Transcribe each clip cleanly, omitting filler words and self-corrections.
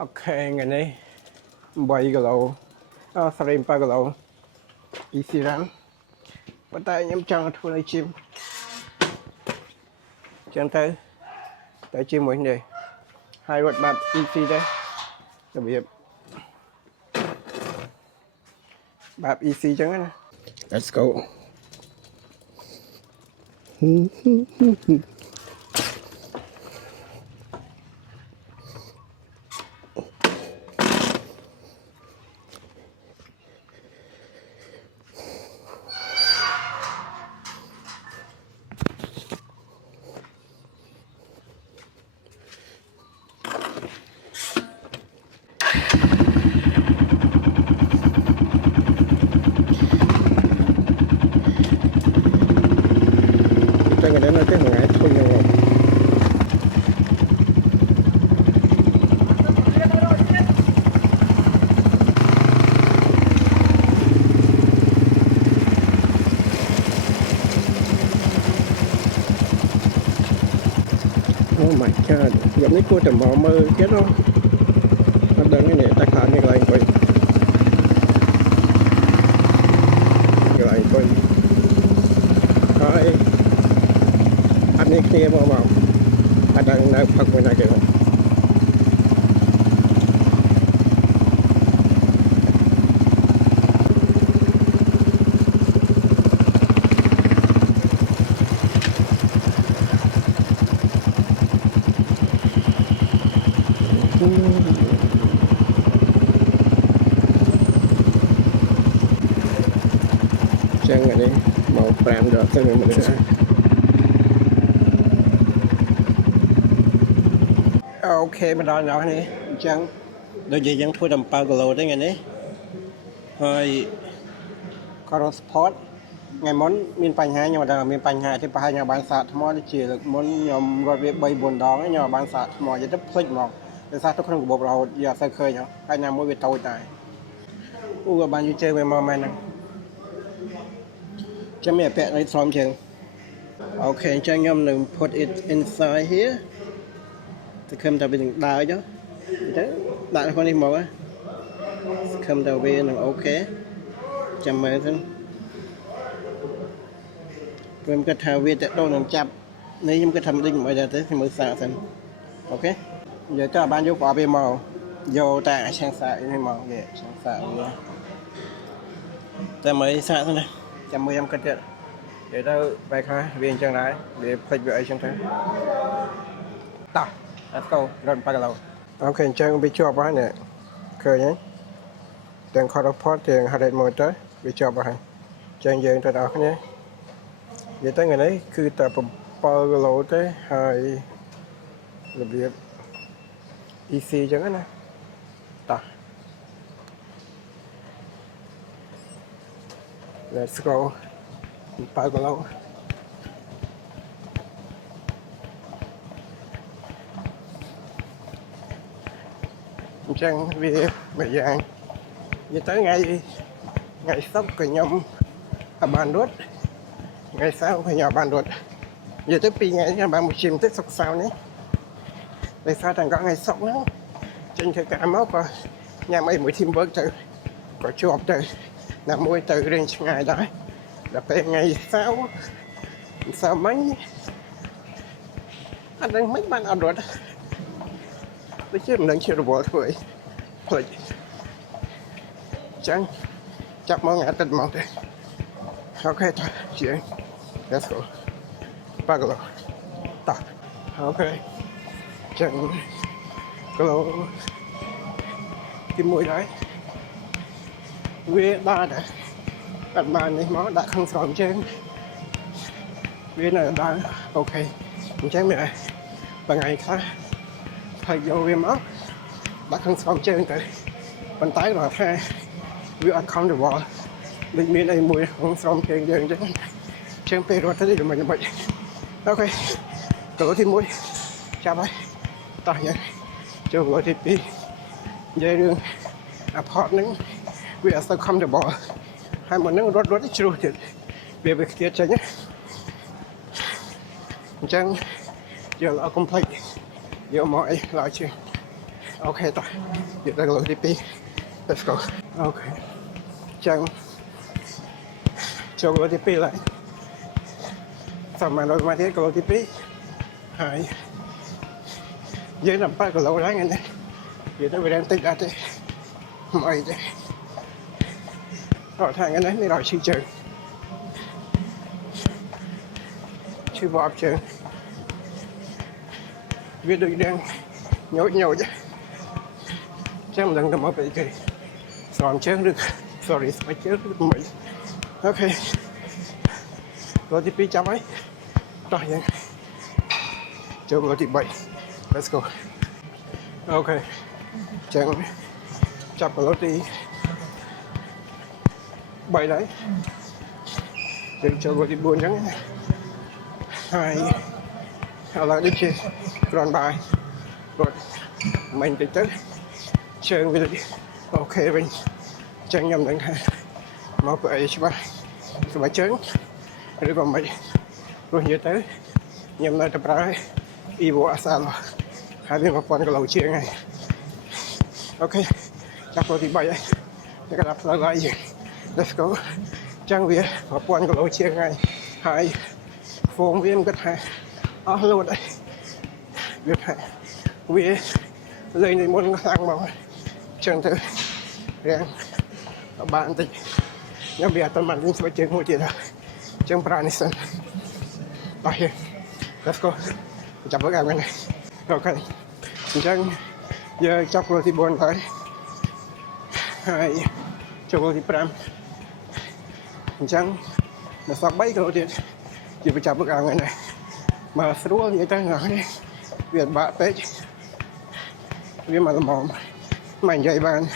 Ok, ngày nay 3 គីឡូស្រី7គីឡូ easy run ប៉ុន្តែខ្ញុំចង់ធ្វើឲ្យជីមចឹងទៅជាមួយនេះហើយរត់បាត់ easy ដែររបៀបបែប easy ចឹងណា Let's go ចឹងហ្នឹងទៅមួយថ្ងៃធុញហ្នឹងអូ my god យកនេះគួរតែមកមើលទៀតហ៎អត់ដឹងទេនេះតែខាងនេះកន្លែងអង្គុយកន្លែងអង្គុយហើយអត់នេះគ្នាមកអត់ដឹងនៅផឹកមួយណាគេមកចឹងនេះមក5ដងទៅមនុស្សអូខេមកដល់ដល់នេះអញ្ចឹងដូចជាយើងធ្វើដល់7គីឡូទេថ្ងៃនេះហើយក៏រត់ support ថ្ងៃមុនមានបញ្ហាខ្ញុំអត់ដឹងមានបញ្ហាទេប្រហែលខ្ញុំបានសាកថ្មដូចជាលើកមុនខ្ញុំរត់វា3 4ដងខ្ញុំបានសាកថ្មយទៅភ្លេចហ្មងដោយសារទៅក្នុងកាបូបរហូតយកអត់សូវឃើញហើយណាមួយវាតូចដែរអូបានយូរជើងវាមកមែនហ្នឹងចាំមានពាក់ឲ្យស្រោមជើងអូខេអញ្ចឹងខ្ញុំនឹង put it inside here ទៅខំតែវានឹងដើរចុះទៅដាក់នៅក្នុងនេះមកខំតែវានឹងអូខេចាំមើលសិនព្រមគិតថាវាតទៅនឹងចាប់នេះខ្ញុំគិតថាមិនដូចមិនដែរទេខ្ញុំមើលសាកសិនអូខេនិយាយទៅបានយកប្រអប់វាមកយកតែឆាំងសាកនេះមកវាឆាំងសាកវាតែមើលសាកសិនណាចាំមើលខ្ញុំគិតទៀតនិយាយទៅបែរខ្លះវាអញ្ចឹងដែរវាភ្លេចវាអីចឹងទៅតោះ Let's go រត់7គីឡូអូខេអញ្ចឹងវាជាប់ហើយនេះឃើញហើយទាំង quarter pot ទាំង heart rate monitor វាជាប់ហើយអញ្ចឹងយើងទៅដល់គ្នានិយាយទៅថ្ងៃនេះគឺតែ7គីឡូទេហើយរបៀប easy អញ្ចឹងណាតោះ Let's go 7គីឡូអញ្ចឹងវាមួយយ៉ាងនិយាយទៅថ្ងៃសុក្រក៏ខ្ញុំបានរត់ថ្ងៃសៅរ៍ក៏ខ្ញុំបានរត់និយាយទៅ2ថ្ងៃខ្ញុំបានមកជិមទៅសុក្រសៅរ៍នេះដោយសារតែថ្ងៃសុក្រហ្នឹងចេញធ្វើការមកក៏ញ៉ាំអីមួយ team work ទៅក៏ជាប់ទៅណាមួយទៅរៀងឆ្ងាយដែរដល់ពេលថ្ងៃសៅរ៍មិញអត់ដឹងមិនបានអត់រត់ដូចជាមិនដឹងជារវល់ធ្វើអីភ្លេចចឹងចាប់មកថ្ងៃអាទិត្យមកទេអូខេតោះជា Let's go 7គីឡូតោះអូខេចឹងគីឡូទី1ដែរវាបានតែអត់បាននេះមកដាក់ខាងស្រោមជើងវានៅដល់អូខេអញ្ចឹងមានថ្ងៃខ្លះហើយយកវាមកដាក់ខាងស្រោមជើងទៅប៉ុន្តែគាត់ថាវាអត់ comfortable ដូចមានអីមួយក្នុងស្រោមជើងយើងអញ្ចឹងជើងពេលរត់ទៅមិនបាច់អូខេគីឡូទី1ចាប់ហើយតោះយើងចូលគីឡូទី2និយាយរឿង apport ហ្នឹងវាអត់សូវ comfortable ហើយមកហ្នឹងរត់ជ្រុះទៀតវាខ្ទាតចេញអញ្ចឹងយកអត់ complete យកមកអីឡើយជើង ok ta giờ ta lối đi pi let's go ok chẳng cho lối đi pi lại xong mà lối mà thế lối đi pi hai dưới nằm ba cái lối đó nghe này giờ nó đang tích ra đây mày đây rồi thằng cái này mới đòi suy trừ chưa bỏ trừ biết được đang nhồi nhồi chứ chắc một lần tao mở bị kì sòn chén được sorry phải chết được mày ok rồi tiếp đi chăm ấy rồi vậy chờ rồi tiếp bảy let's go ok chẳng chắp vào lót đi bảy đấy đừng chờ rồi đi buồn trắng hai là đi chơi còn bài rồi mình thì tới chơi với đi ok mình chẳng nhầm đừng ha mà vậy chứ ba cứ phải chớn rồi còn mày rồi nhớ tới nhầm nơi tập ra Ivo Asalo hai bên một con cái lầu chia này ok chắc rồi thì bay ấy cái đạp lại gì let's go trang việc một con cái lầu chia này hai phone viên cái hai luôn đây việc hai vì lên thì muốn sang mà chân thứ riêng bạn thì nhưng bây giờ tầm mình sẽ chơi một chuyện rồi chân Branison đây let's go chào với các bạn này ok chân giờ chọc rồi thì buồn thôi hai chọc rồi thì pram chân là sắp bấy rồi thì chỉ phải chào với các bạn này mà sửa vậy ta nói việc bạn tới vì mà mỏm mình dạy bạn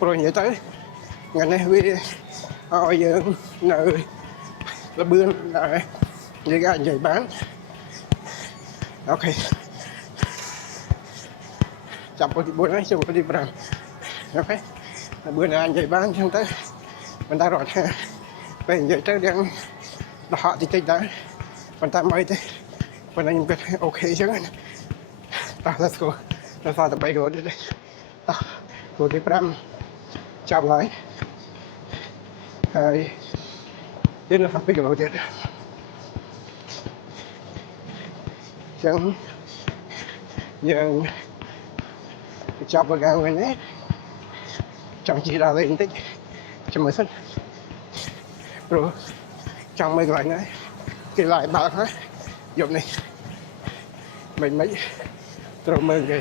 rồi vậy tới ngày nay vì hồi giờ nơi là bươn lại để ra dạy bán ok chọc vào thì buồn ấy chọc vào thì bằng ok bữa nay anh dạy bán xong tới mình ta rồi ha về dạy tới đang họ thì chơi đã mình ta mới tới mình anh biết ok chứ let's go let's start the bay rồi đây rồi thì pram chào lại hai đến là phát cái đầu tiên chẳng giờ chào với các bạn nhé chẳng chỉ là lên tích cho mới sân rồi chẳng mấy cái này cái lại bạn hết dụng này mình mấy rồi mừng kì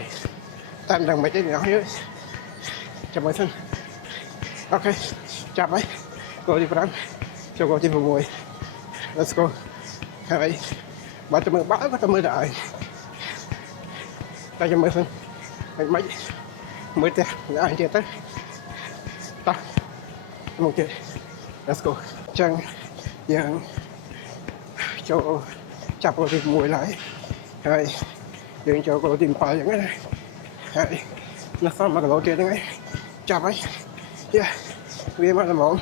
tan rằng mấy cái nhỏ hết cho mới sân ok chào ấy cô đi vào cho cô đi vào ngồi let's go hai ba trăm mười bá có trăm mười đại ta cho mới sân mấy mới té anh chơi tới ta một chơi let's go chân giờ cho chập cô đi mùi lại hai đừng cho cô tìm phải những cái này hai nó sao mà cái lỗ kia thế này chập ấy yeah vì mà làm món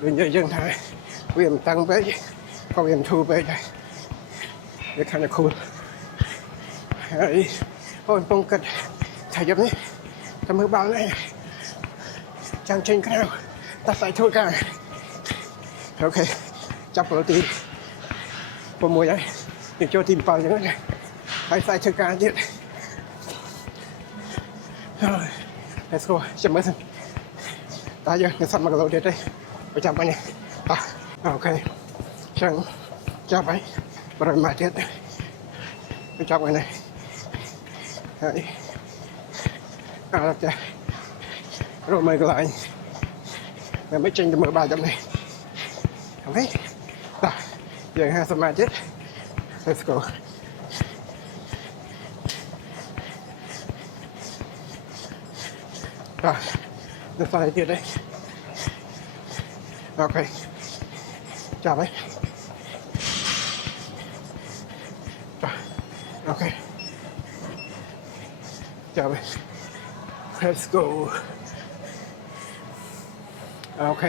đừng chơi chân thay vì mình tăng vé không vì mình thu vé đây để kind of cool hai ôi không cần thầy giúp đi cảm ơn bạn này trang trên cái nào ta phải thôi cả ok chắp vào tim vào mùi đây để cho tìm vào những cái này hãy phải thôi cảទៀតrồi let's go chậm mới xem ta giờ nó sắp mà cái lỗ đây phải chạm vào này ok chẳng chạm ấy rồi mà chết phải chạm cái này đấy được chưa rồi mời lại mình mới tranh được 1300 này ok giờ hai xong mà chết let's go rồi nó phải lại tiếp đây ok chào ấy ok chào ấy let's go ok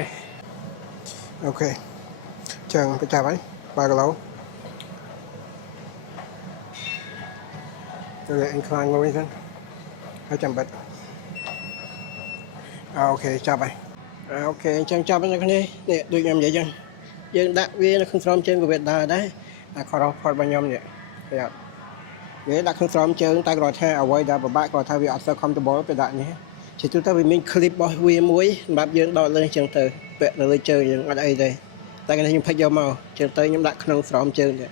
ok chào phải chào ấy ba cái lấu rồi anh khai ngồi lên ហើយចាំបាត់អូខេចាប់ហើយអូខេអញ្ចឹងចាប់ហើយនេះដូចខ្ញុំនិយាយអញ្ចឹងយើងដាក់វានៅក្នុងស្រោមជើងក៏វាដើរដែរអាខរផតរបស់ខ្ញុំនេះវាដាក់ក្នុងស្រោមជើងតែគាត់ថាអ្វីដែលពិបាកគាត់ថាវាអត់សូវ comfortable ទៅដាក់នេះជាទូទៅវាមាន clip របស់វាមួយសម្រាប់យើងដកលើអញ្ចឹងទៅពាក់នៅលើជើងយើងអត់អីទេតែខ្ញុំផិចយកមកអញ្ចឹងទៅខ្ញុំដាក់ក្នុងស្រោមជើងនេះ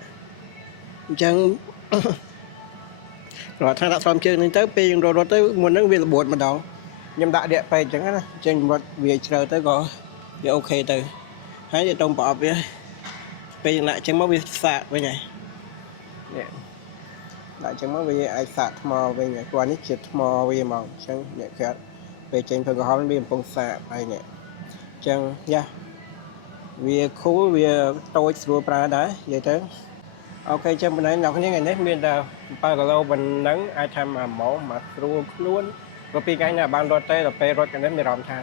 អញ្ចឹងគាត់ថាដាក់ស្រោមជើងនេះទៅពេលយើងរត់ទៅមុនហ្នឹងវារបួតម្ដងខ្ញុំដាក់រាក់ពេកអញ្ចឹងណាអញ្ចឹងរត់វាជ្រៅទៅក៏វាអូខេទៅហើយទៅតុំប្រអប់វាពេលយើងដាក់អញ្ចឹងមកវាសាកវិញហើយនេះដាក់អញ្ចឹងមកវាអាចសាកថ្មវិញហើយគាត់នេះជាថ្មវាហ្មងអញ្ចឹងអ្នកគាត់ពេលចេញទៅក្រហមវាកំពុងសាកហើយនេះអញ្ចឹងយ៉ាវា cool វាតូចស្រួលប្រើដែរនិយាយទៅអូខេចឹងប៉ុណ្ណឹងអ្នកគ្នាថ្ងៃនេះមានតែ7គីឡូប៉ុណ្ណឹងអាចថា1ម៉ោងមកស្រួលខ្លួនព្រោះពីថ្ងៃណាបានរត់ទៅដល់ពេលរត់គ្នាមានអារម្មណ៍ថា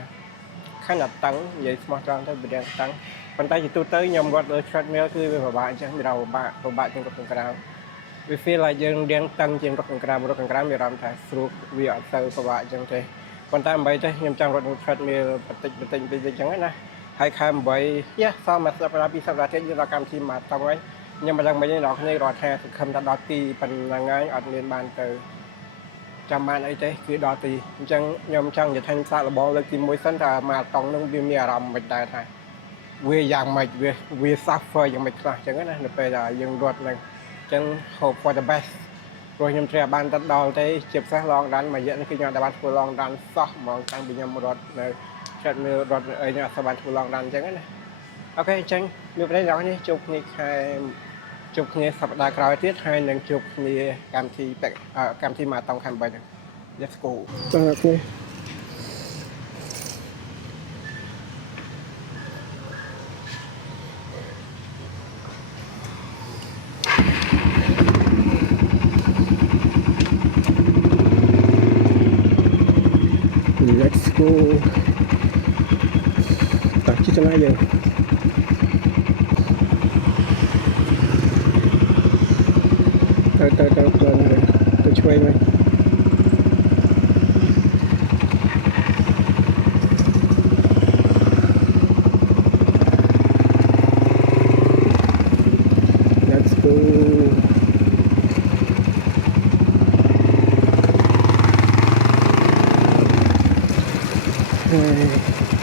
ខណ្ឌតឹងនិយាយស្មោះត្រង់ទៅវារៀងតឹងប៉ុន្តែជាទូទៅខ្ញុំរត់លើ treadmill គឺវាពិបាកអញ្ចឹងវាពិបាកជាងរត់ខាងក្រៅវា feel like យើងរៀងតឹងជាងរត់ខាងក្រៅមានអារម្មណ៍ថាស្រួលវាអត់ទៅពិបាកអញ្ចឹងទេប៉ុន្តែអ្វីទេខ្ញុំចង់រត់លើ treadmill បន្តិចអញ្ចឹងណាហើយខែ8យ៉ាសមមកសប្តាហ៍2សប្តាហ៍ទៀតយើងដល់កម្មវិធីមកតង់ហើយខ្ញុំមិនដឹងមិនទេអ្នកគ្នារត់ថាសង្ឃឹមថាដល់ទីប៉ុណ្ណឹងហើយអត់មានបានទៅចាំបានអីទេគឺដល់ទីអញ្ចឹងខ្ញុំចង់និយាយថាសាកល្បងលើកទី1សិនថាមកតង់នឹងវាមានអារម្មណ៍មិនដែរថាវាយ៉ាងម៉េចវា suffer យ៉ាងម៉េចខ្លះអញ្ចឹងណានៅពេលដែលយើងរត់ហ្នឹងអញ្ចឹង hope for the best ព្រោះខ្ញុំត្រូវបានទៅដល់ទេជាពិសេស long run មួយរយៈនេះគឺខ្ញុំតែបានធ្វើ long run សោះហ្មងតាំងពីខ្ញុំរត់នៅtreadmillរត់អីខ្ញុំអត់បានធ្វើ long run អញ្ចឹងណាអូខេអញ្ចឹងមានប្រទេសអ្នកនេះជួបគ្នាសប្តាហ៍ក្រោយទៀតហើយនឹងជួបគ្នាកម្មវិធីមកតង់ខែ8ហ្នឹង Let's go បាទគ្នា Let's go តោះជិះឆ្ងាយយើងទៅឆ្វេងវិញ Let's go ហើយ